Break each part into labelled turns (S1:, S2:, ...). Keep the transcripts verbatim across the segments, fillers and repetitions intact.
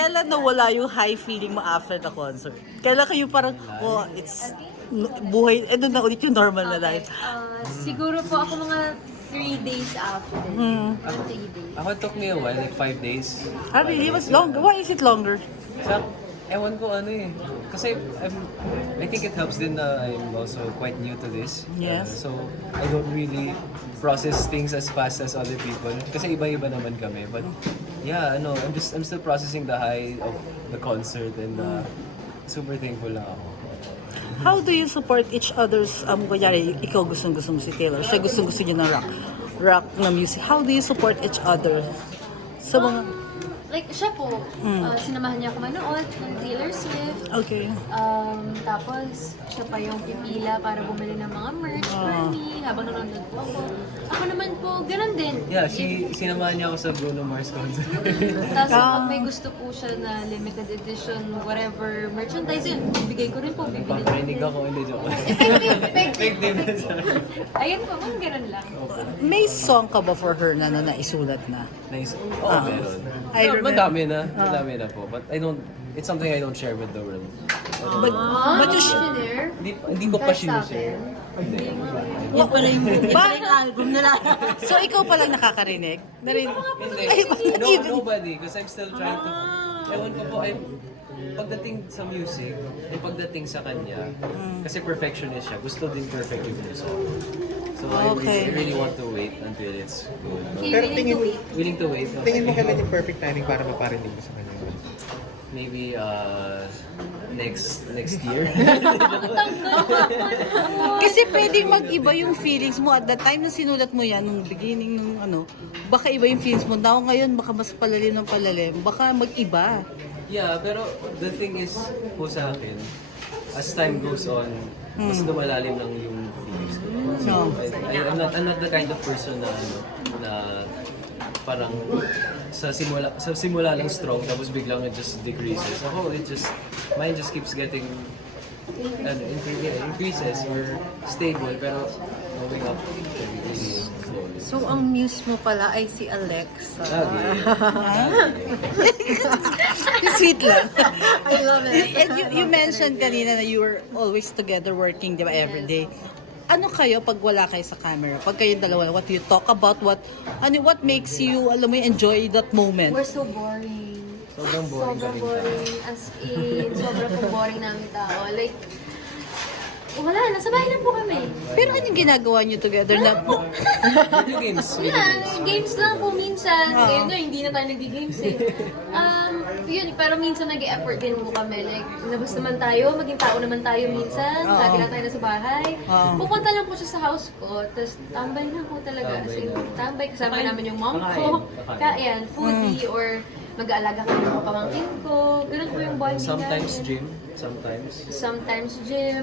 S1: kailan nawala yung high feeling mo after the concert? Kailan kayo parang, oh, it's buhay, eh doon na ulit yung normal na life.
S2: Uh, siguro po ako mga three days after.
S1: Mm.
S2: Or three days.
S3: Ako, it took me a while, like five days.
S1: Ah, really? Was longer? Why is it longer?
S3: Sa, ewan ko ano eh. Kasi I'm, I think it helps din na I'm also quite new to this.
S1: Yes.
S3: Uh, so, I don't really process things as fast as other people. Kasi iba-iba naman kami. But, yeah, ano, I'm just, I'm still processing the high of the concert and uh, super thankful lang ako.
S1: How do you support each other's, um, kunyari, ikaw gustong-gusto mo si Taylor, siya gustong-gusto niya ng rock, rock na music. How do you support each other? Sa mga,
S2: Um, like, siya po, uh, sinamahan niya ako manood ng Taylor Swift.
S1: okay.
S2: Um, tapos, siya pa yung pipila para bumili ng mga merch for
S1: Ah.
S2: me habang nanonood po ako. Ako naman po, ganun din.
S3: Yeah, si, sinamahan niya ako sa Bruno Mars concert.
S2: Tapos
S1: Ah.
S2: pag may gusto po siya na limited edition, whatever merchandise yun, bibigay ko rin po, bibili ko
S3: Patrinig
S2: rin.
S3: ako, hindi joke.
S2: Fake
S3: Fake
S2: name,
S3: name.
S2: fake name. Ayun po, mga ganun lang.
S1: May song ka ba for her na, na naisulat na?
S3: Nice. Oo,
S1: Ah.
S3: meron.
S1: I
S3: No,
S1: remember-
S3: madami na. Madami na po. But I don't, it's something I don't share with the world.
S1: But,
S2: Ah,
S1: but you sh-
S2: Millionaire?
S3: Hindi, hindi ko pa
S2: Kahit sa
S3: sinishare. Hindi.
S1: Yan pala yung, yan pala yung album nila. So, ikaw palang nakakarinig? Na rin,
S3: Hindi.
S1: ay,
S3: No,
S1: even,
S3: nobody. Because I'm still trying to, ewan ko po, I'm, pagdating sa music, yung pagdating sa kanya, kasi perfectionist siya, gusto din perfect yung music. So I
S1: Okay.
S3: really, really want to wait until it's good.
S2: He
S4: Pero
S2: willing
S4: tingin-
S2: to wait.
S3: Willing to wait.
S4: Tingin mo kailan yung perfect timing para maparinig mo sa kanya?
S3: Maybe uh, next next year.
S1: kasi pwedeng mag-iba yung feelings mo at the time na sinulat mo yan, nung beginning, nung ano, baka iba yung feelings mo. Now ngayon, baka mas palalim ng palalim, baka mag-iba.
S3: Yeah, pero the thing is po sa akin, as time goes on, mas lumalalim lang yung feelings ko. So,
S1: No.
S3: I, I, I'm, not, I'm not the kind of person na, ano, na parang sa simula sa simula lang strong tapos biglang it just decreases. Ako, it just, mine just keeps getting ano, incre- yeah, increases or stable pero going up really slowly.
S5: So, ang muse mo pala ay si Alexa.
S3: Lagi.
S1: Sweet lang.
S5: I love it.
S1: And you, you mentioned kanina na you were always together working, di ba, every day. Ano kayo pag wala kayo sa camera? Pag kayo dalawa, what do you talk about? What ano what makes you, alam mo, enjoy that moment?
S2: We're so boring.
S3: Sobrang boring
S2: Sobrang
S3: kaming
S2: boring. As in, sobrang po boring namin tao. Like, wala, nasa bahay lang po kami.
S1: Pero anong ginagawa niyo together na
S3: Video games. Video
S2: Wala,
S3: games.
S2: games lang po minsan.
S1: Oo.
S2: Ngayon na, hindi na tayo nag-games eh. Um, yun, pero minsan nag-effort din po kami. Like, labas naman tayo, maging tao naman tayo minsan.
S1: Oo.
S2: Lagi lang tayo nasa bahay.
S1: Oo.
S2: Pupunta lang po siya sa house ko, tapos tambay lang po talaga.
S3: Tambay
S2: As in,
S3: lang.
S2: tambay, kasama
S3: Kakain.
S2: namin yung mom
S3: Kakain.
S2: ko.
S3: Kakain.
S2: Kain, foodie, or mag-aalaga kami ng mga pamangkin ko. Ganun po yung bonding
S3: Sometimes
S2: namin.
S3: gym, sometimes.
S2: Sometimes gym,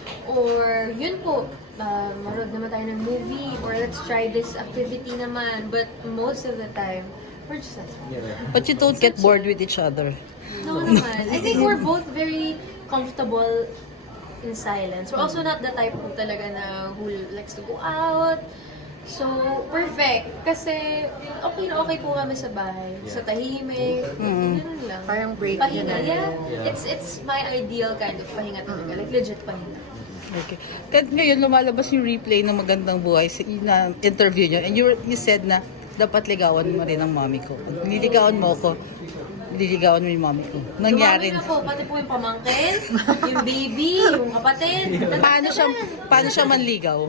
S2: or yun po, uh, maroon naman tayo ng movie, or let's try this activity naman. But most of the time, we're just at home.
S3: Yeah.
S1: but you don't get bored with each other?
S2: No naman. I think we're both very comfortable in silence. We're also not the type po talaga na who likes to go out. So, perfect. Kasi, okay na okay po kami sa bahay. Sa tahimik. Ganun lang.
S5: Parang break
S2: Pahinga.
S5: yun,
S2: Yeah.
S3: Yeah.
S2: It's it's my ideal kind of pahinga talaga. Like, legit pahinga.
S1: Okay. Kahit ngayon lumalabas yung replay ng Magandang Buhay sa na interview niyo, and you were- you said na dapat ligawan mo rin ang mommy ko. Pag niligawan mo ako, nililigawan mo yung mommy ko. Nangyari.
S2: Dumami na po, pati po yung pamangkin, yung baby, yung kapatid.
S1: Paano siya paano siya manligaw?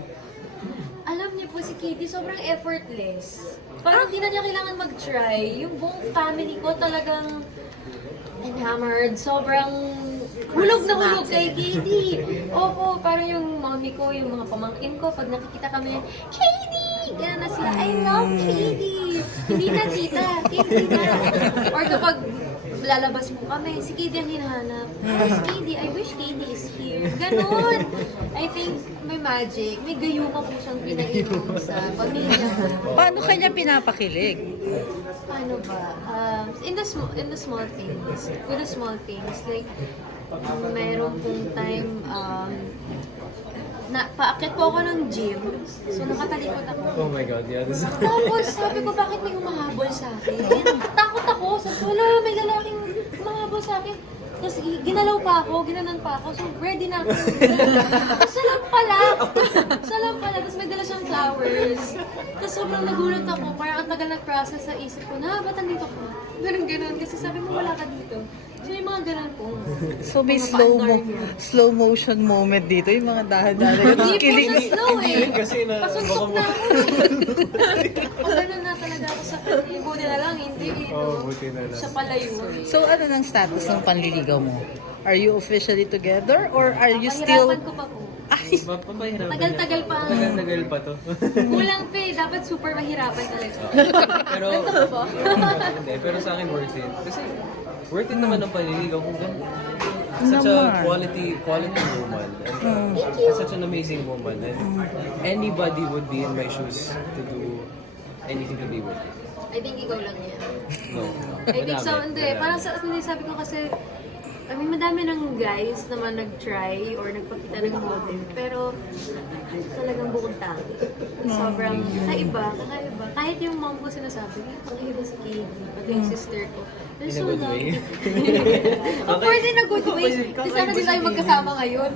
S2: Alam niyo po si Katie, sobrang effortless. Parang hindi na niya kailangan mag-try. Yung buong family ko talagang enamored. Sobrang hulog na hulog kay Katie. Opo, parang yung mommy ko, yung mga pamangkin ko, pag nakikita kami, Katie! Ganun na sila, I love Katie! Hindi na tita, Katie na. Or kapag lalabas mo kami, si Katie ang hinahanap. Where's Katie? I wish Katie is here. Ganon! I think may magic, may gayuma po siyang pinainom sa pamilya.
S1: Paano kanya pinapakilig?
S2: Paano ba? Um, in the small, in the small things, with the small things, like, mayroon pong time, um, na, paakit po ako ng gym, so nakatalikod ako.
S3: Oh my God, yeah. This
S2: Tapos sabi ko, bakit may humahabol sa akin? Takot ako, sabi ko, wala, may lalaking humahabol sa akin. Tapos i- ginalaw pa ako, ginanan pa ako. So, ready na ako. Tapos siya lang pala. Siya lang pala. Tapos may dala siyang flowers. Tapos sobrang nagulat ako. Parang ang tagal nag-process sa isip ko na, ba't andito ko? Ganun, ganun. Kasi sabi mo wala ka dito. So, yung mga ganun po.
S1: So may
S2: Mga
S1: slow mo
S2: paandar niya.
S1: slow motion moment dito, yung mga dahan-dahan.
S2: Hindi po
S1: Kilig.
S2: siya slow eh.
S3: Kasi na-
S2: Pasuntok
S3: baka
S2: na ako eh. O gano'n na talaga ako sa kanya. Buti na lang, hindi ito.
S3: Oo, buti na lang.
S2: Siya pala yun.
S1: So ano nang status ng panliligaw mo? Are you officially together or are you still...
S2: Pahirapan ko pa po.
S1: Ay,
S3: Mapapahirapan
S2: Tagal-tagal pa.
S3: Tagal-tagal pa to.
S2: Kulang pa eh. Dapat super mahirapan talaga.
S3: pero,
S2: Ganito ba po?
S3: hindi, pero sa akin worth it. Kasi worth it naman ang panliligaw kung gan- such a
S1: Naman.
S3: quality quality woman. And, uh, such an amazing woman. And anybody would be in my shoes to do anything to be with her.
S2: I think ikaw lang yan.
S3: No.
S2: I think so,
S3: Madami,
S2: hindi.
S3: madami.
S2: Parang sa, hindi, sabi ko kasi, I mean, madami ng guys naman nag-try or nagpakita ng model. Pero, talagang bukod tangi. Sobrang kakaiba, kakaiba. Kahit yung mom ko sinasabi, kakaiba si Katie, pati yung sister ko. They're
S3: In a
S2: so
S3: good way.
S2: lovely. Of course, in a good way. Kasi sana din tayo magkasama ngayon.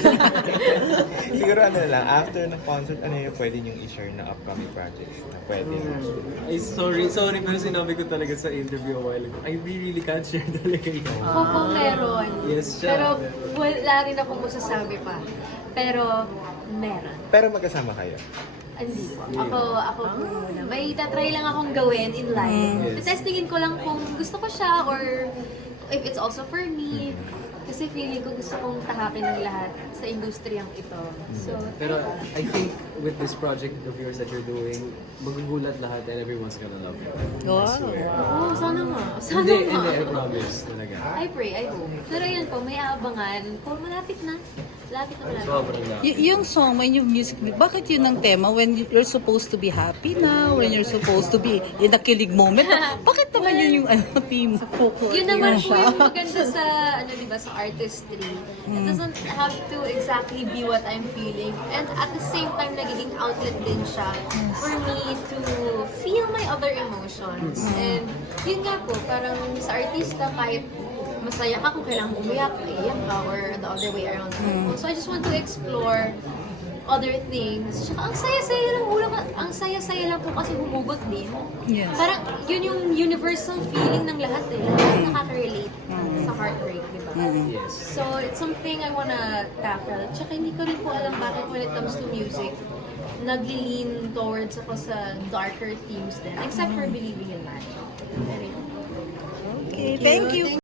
S4: Siguro ano na lang, after ng concert, ano yung pwede niyong i-share na upcoming projects na pwede na.
S3: Ay, sorry, sorry, pero sinabi ko talaga sa interview a while ago. I really can't share talaga yun.
S2: Opo, meron.
S3: Yes, siya.
S2: Pero wala rin akong masasabi pa. Pero, meron.
S4: Pero magkasama kayo.
S2: Hindi po. Ako, ako po muna. May tatry lang akong gawin in life.
S3: Yes.
S2: Testingin ko lang kung gusto ko siya or if it's also for me. Kasi feeling ko gusto kong tahakin ng lahat sa industriyang ito. So,
S3: Pero I think with this project of yours that you're doing, magugulat lahat and everyone's gonna love it.
S1: Wow.
S3: I swear.
S2: oh, sana nga. Sana
S3: Hindi,
S2: nga.
S3: hindi, I promise talaga.
S2: I pray, I hope. Pero yun po, may aabangan. Kung malapit na. Malapit na malapit.
S3: Sobrang na.
S1: Y- yung song, when yung music, bakit yun ang tema? When you're supposed to be happy now, when you're supposed to be in a kilig moment, bakit naman yun yung ano, theme?
S2: Yun naman po yung maganda sa, ano diba, sa artistry. It doesn't have to exactly be what I'm feeling. And at the same time, nagiging outlet din siya for me to feel my other emotions. And yun nga po, parang sa artista, kahit masaya ka kung kailangan umiyak, iiyak ka, or the other way around. So I just want to explore other things. Tsaka ang saya-saya lang, ulo ka, ang saya-saya lang po kasi humugot din.
S1: Yes.
S2: Parang yun yung universal feeling ng lahat eh. Lahat nakaka-relate sa heartbreak, di ba?
S3: Yes.
S2: So, it's something I wanna tackle. Tsaka hindi ko rin po alam bakit when it comes to music, nag-lean towards ako sa darker themes din. Except for Believing in Magic. Pero yun.
S1: Okay, thank you.